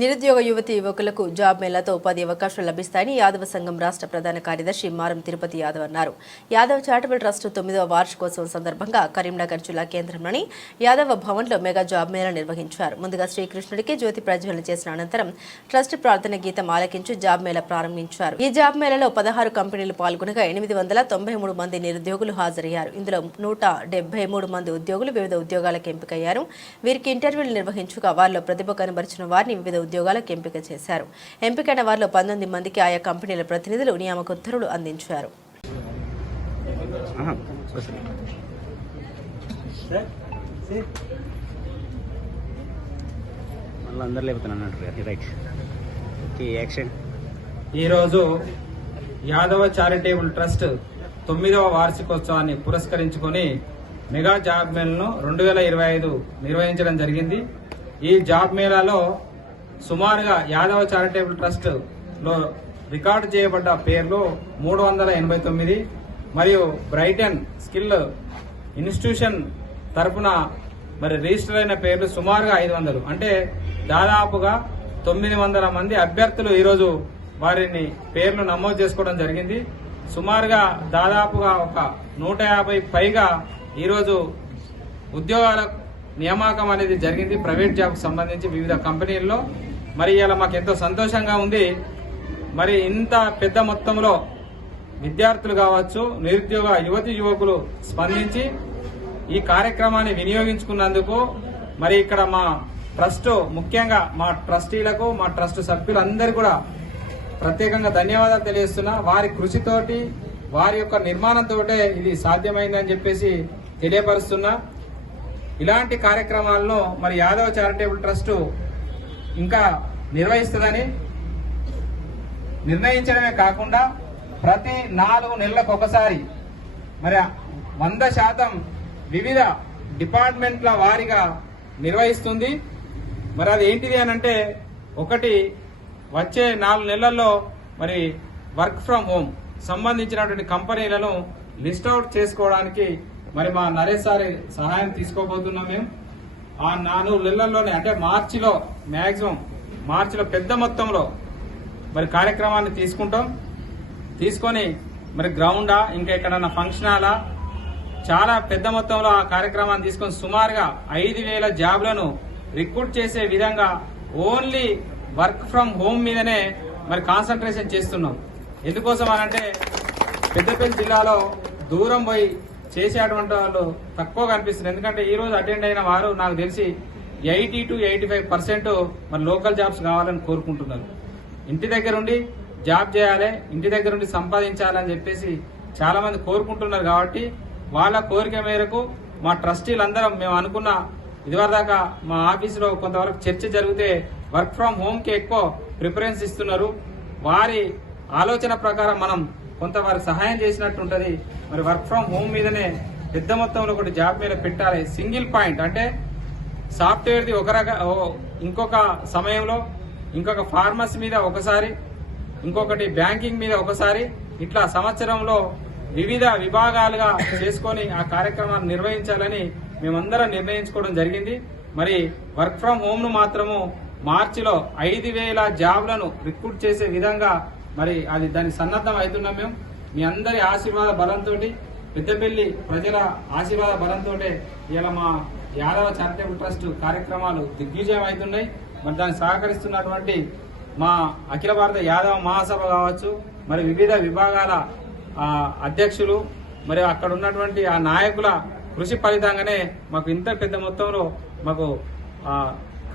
నిరుద్యోగ యువతి యువకులకు జాబ్ మేళాతో ఉపాధి అవకాశాలు లభిస్తాయని యాదవ సంఘం రాష్ట్ర ప్రధాన కార్యదర్శి మారం తిరుపతి యాదవ్ అన్నారు. యాదవ్ చారిటబుల్ ట్రస్ట్ 9వ వార్షికోత్సవం సందర్భంగా కరీంనగర్ జిల్లా కేంద్రంలోని యాదవ భవన్లో మెగా జాబ్ మేళా నిర్వహించారు. ముందుగా శ్రీకృష్ణుడికి జ్యోతి ప్రజ్వలన చేసిన అనంతరం ట్రస్ట్ ప్రార్థన గీతం ఆలకించి జాబ్ మేళా ప్రారంభించారు. ఈ జాబ్ మేళాలో 16 కంపెనీలు పాల్గొనగా 893 మంది నిరుద్యోగులు హాజరయ్యారు. ఇందులో 173 మంది ఉద్యోగులు వివిధ ఉద్యోగాలకు ఎంపికయ్యారు. వీరికి ఇంటర్వ్యూలు నిర్వహించగా వారిలో ప్రతిభ కనబరిచిన వారిని వివిధ ఉద్యోగాలకు ఎంపిక చేశారు. ఎంపికైన వారిలో 19 మందికి ఆయా కంపెనీల ప్రతినిధులు నియామక ఉత్తర్వులు అందించారు. ఈరోజు యాదవ చారిటబుల్ ట్రస్ట్ 9వ వార్షికోత్సవాన్ని పురస్కరించుకొని మెగా జాబ్ మేళను 2025 నిర్వహించడం జరిగింది. ఈ జాబ్ మేళాలో సుమారుగా యాదవ చారిటబుల్ ట్రస్ట్ లో రికార్డు చేయబడ్డ పేర్లు 389 మరియు బ్రైటన్ స్కిల్ ఇన్స్టిట్యూషన్ తరఫున మరి రిజిస్టర్ అయిన పేర్లు సుమారుగా 500, అంటే దాదాపుగా 900 మంది అభ్యర్థులు ఈరోజు వారిని పేర్లు నమోదు చేసుకోవడం జరిగింది. సుమారుగా దాదాపుగా ఒక 150 పైగా ఈరోజు ఉద్యోగాల నియామకం అనేది జరిగింది ప్రైవేట్ జాబ్ కు సంబంధించి వివిధ కంపెనీల్లో. మరి ఇలా మాకు ఎంతో సంతోషంగా ఉంది. మరి ఇంత పెద్ద మొత్తంలో విద్యార్థులు కావచ్చు, నిరుద్యోగ యువతి యువకులు స్పందించి ఈ కార్యక్రమాన్ని వినియోగించుకున్నందుకు మరి ఇక్కడ మా ట్రస్ట్, ముఖ్యంగా మా ట్రస్టీలకు, మా ట్రస్ట్ సభ్యులందరూ కూడా ప్రత్యేకంగా ధన్యవాదాలు తెలియజేస్తున్నా. వారి కృషితోటి, వారి యొక్క నిర్మాణంతో ఇది సాధ్యమైందని చెప్పేసి తెలియపరుస్తున్నా. ఇలాంటి కార్యక్రమాలను మరి యాదవ చారిటబుల్ ట్రస్ట్ ఇంకా నిర్వహిస్తుందని నిర్ణయించడమే కాకుండా ప్రతి 4 నెలలకు ఒకసారి మరి 100% వివిధ డిపార్ట్మెంట్ల వారీగా నిర్వహిస్తుంది. మరి అది ఏంటిది అని అంటే, ఒకటి వచ్చే 4 నెలల్లో మరి వర్క్ ఫ్రం హోమ్ సంబంధించినటువంటి కంపెనీలను లిస్ట్ అవుట్ చేసుకోవడానికి మరి మా నరేష్ సార్ సహాయం తీసుకోబోతున్నాం. మేము ఆ 4 నెలల్లోనే, అంటే మార్చిలో పెద్ద మొత్తంలో మరి కార్యక్రమాన్ని తీసుకొని మరి గ్రౌండా, ఇంకా ఎక్కడన్నా ఫంక్షన్ హాలా, చాలా పెద్ద మొత్తంలో ఆ కార్యక్రమాన్ని తీసుకొని సుమారుగా 5000 జాబ్లను రిక్రూట్ చేసే విధంగా ఓన్లీ వర్క్ ఫ్రం హోమ్ మీదనే మరి కాన్సన్ట్రేషన్ చేస్తున్నాం. ఎందుకోసం అనంటే పెద్దపల్లి జిల్లాలో దూరం పోయి చేసేటువంటి వాళ్ళు తక్కువ కనిపిస్తుంది. ఎందుకంటే ఈ రోజు అటెండ్ అయిన వారు నాకు తెలిసి 80 to 85% మరి లోకల్ జాబ్స్ కావాలని కోరుకుంటున్నారు. ఇంటి దగ్గర ఉండి జాబ్ చేయాలి, ఇంటి దగ్గర ఉండి సంపాదించాలని చెప్పేసి చాలా మంది కోరుకుంటున్నారు. కాబట్టి వాళ్ళ కోరిక మేరకు మా ట్రస్టీలందరం మేము అనుకున్న, ఇదివరదాకా మా ఆఫీసులో కొంతవరకు చర్చ జరిగితే వర్క్ ఫ్రం హోమ్ కి ఎక్కువ ప్రిఫరెన్స్ ఇస్తున్నారు. వారి ఆలోచన ప్రకారం మనం కొంత వారికి సహాయం చేసినట్టు ఉంటది. మరి వర్క్ ఫ్రం హోమ్ మీదనే పెద్ద మొత్తంలో ఒకటి జాబ్ మీద పెట్టాలి. సింగిల్ పాయింట్ అంటే సాఫ్ట్వేర్ది ఇంకొక సమయంలో, ఇంకొక ఫార్మసీ మీద ఒకసారి, ఇంకొకటి బ్యాంకింగ్ మీద ఒకసారి, ఇట్లా సంవత్సరంలో వివిధ విభాగాలుగా చేసుకొని ఆ కార్యక్రమాన్ని నిర్వహించాలని మేమందరం నిర్ణయించుకోవడం జరిగింది. మరి వర్క్ ఫ్రం హోమ్ ను మాత్రము మార్చిలో 5000 జాబ్లను రిక్రూట్ చేసే విధంగా మరి అది దానికి సన్నద్ధం అవుతున్నాం. మేము మీ అందరి ఆశీర్వాద బలంతో, పెద్దపల్లి ప్రజల ఆశీర్వాద బలంతో ఇలా మా యాదవ చారిటబుల్ ట్రస్ట్ కార్యక్రమాలు దిగ్విజయం అవుతున్నాయి. మరి దానికి సహకరిస్తున్నటువంటి మా అఖిల భారత యాదవ మహాసభ కావచ్చు, మరి వివిధ విభాగాల అధ్యక్షులు, మరి అక్కడ ఉన్నటువంటి ఆ నాయకుల కృషి ఫలితంగానే మాకు ఇంత పెద్ద మొత్తంలో మాకు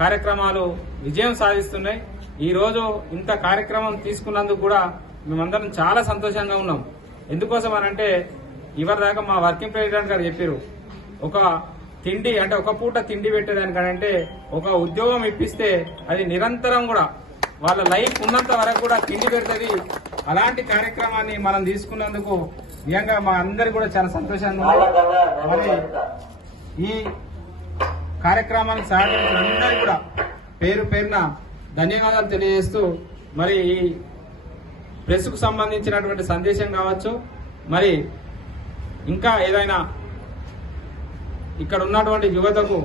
కార్యక్రమాలు విజయం సాధిస్తున్నాయి. ఈ రోజు ఇంత కార్యక్రమం తీసుకున్నందుకు కూడా మేమందరం చాలా సంతోషంగా ఉన్నాం. ఎందుకోసం అనంటే, ఇవరిదాకా మా వర్కింగ్ ప్రెసిడెంట్ గారు చెప్పారు, ఒక తిండి అంటే ఒక పూట తిండి పెట్టేదానికంటే ఒక ఉద్యోగం ఇప్పిస్తే అది నిరంతరం కూడా వాళ్ళ లైఫ్ ఉన్నంత వరకు కూడా తిండి పెడుతుంది. అలాంటి కార్యక్రమాన్ని మనం తీసుకున్నందుకు నిజంగా మా అందరు కూడా చాలా సంతోషంగా ఉంది. మరి ఈ కార్యక్రమానికి సహకరించిన అందరికీ కూడా పేరు పేరున ధన్యవాదాలు తెలియజేస్తూ, మరి ఈ ప్రెస్ కు సంబంధించినటువంటి సందేశం కావచ్చు, మరి ఇంకా ఏదైనా ఇక్కడ ఉన్నటువంటి యువతకు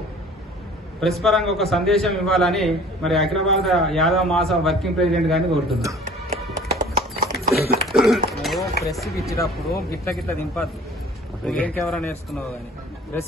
ప్రెస్ పరంగా ఒక సందేశం ఇవ్వాలని మరి అఖిల భారత యాదవ మహాసభ వర్కింగ్ ప్రెసిడెంట్ గారిని కోరుతున్నాం. ప్రెస్ ఇచ్చేటప్పుడు గిట్ల దింపద్దు. నువ్వు ఏం కెమెరా నేర్చుకున్నావు కానీ